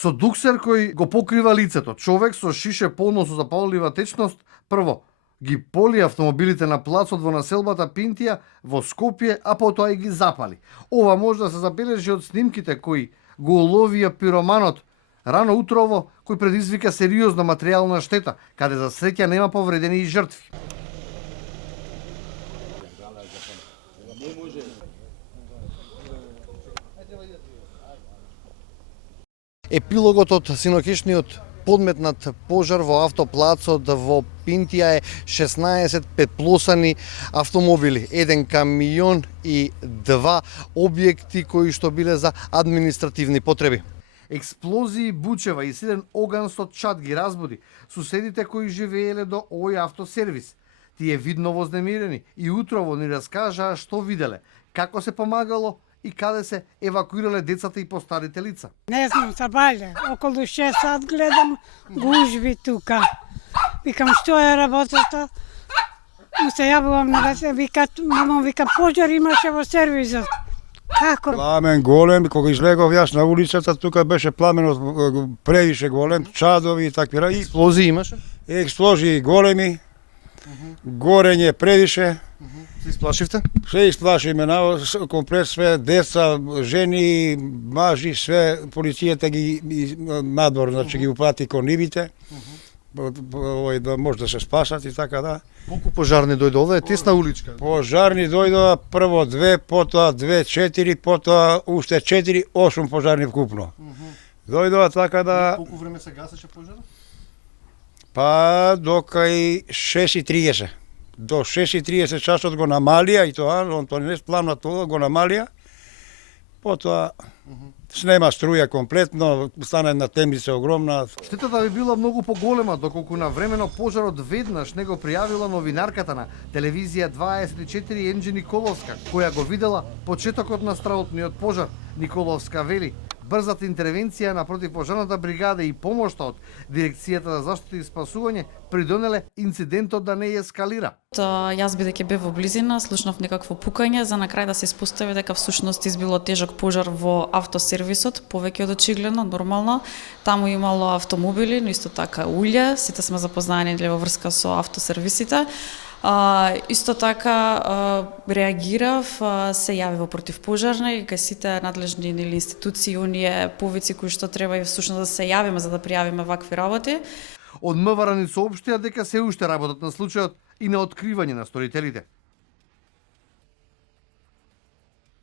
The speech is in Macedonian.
Со дуксер кој го покрива лицето, човек со шише полно со запаллива течност, прво ги поли автомобилите на плацот во населбата Пинтија во Скопје, а потоа и ги запали. Ова може да се забележи од снимките кои го уловија пироманот рано утрово, кој предизвика сериозна материјална штета, каде за среќа нема повредени и жртви. Епилогот од синокишниот подметнат пожар во автоплацот во Пинтија е 16 петплосани автомобили, 1 камион и 2 објекти кои што биле за административни потреби. Експлозии, бучева и силен оган со чад ги разбуди суседите кои живееле до овој автосервис. Тие видно вознемирени и утрово ни раскажаа што виделе, како се помагало и каде се евакуирале децата и постарите лица. Не знам, сабале, околу 6 сат гледам гужви тука. Викам, што е работата? Му се јавувам на рација, мамо, вика, пожар имаше во сервизот. Како? Пламен голем, кога излегов јас на улицата, тука беше пламенот превише голем, чадови и такви ради. Експлозии имаше? Експлозии големи, горење превише. Се исплашивте? Се исплашиме, комплет све, деца, жени, мажи, све, полицијата ги надвор, значи ги упати кон нивите, да може да се спасат и така да. Колку пожарни дојде? Ова е тесна уличка. Пожарни дојдоа прво 2, потоа 2, 4, потоа уште 4, 8 пожарни вкупно. Дојдоа така да... Колку време се гасеше пожарот? Па до кај 6:30. До 6:30 часот го намалија и тоа, он тоа не плавна тоа, го намалија. Потоа снема струја комплетно, стана една темница огромна. Штетата би била многу поголема доколку навремено пожарот веднаш не го пријавила новинарката на телевизија 24 Енџи Николовска, која го видела почетокот на страотниот пожар. Николовска вели: брзата интервенција на противпожарната бригада и помошта од Дирекцијата за заштита и спасување придонеле инцидентот да не ескалира. Јас бидејќи бев во близина, слушнав некакво пукање, за на крај да се испостави дека всушност избило тежок пожар во автосервисот, повеќе од очигледно, нормално. Таму имало автомобили, но исто така улје, сите сме запознаени во врска со автосервисите. Исто така реагирав, се јави во противпожарна и кај сите надлежни или институции, оние повици кои што треба и всушност да се јавиме за да пријавиме вакви работи. Од МВР ни соопштија дека се уште работат на случајот и на откривање на сторителите.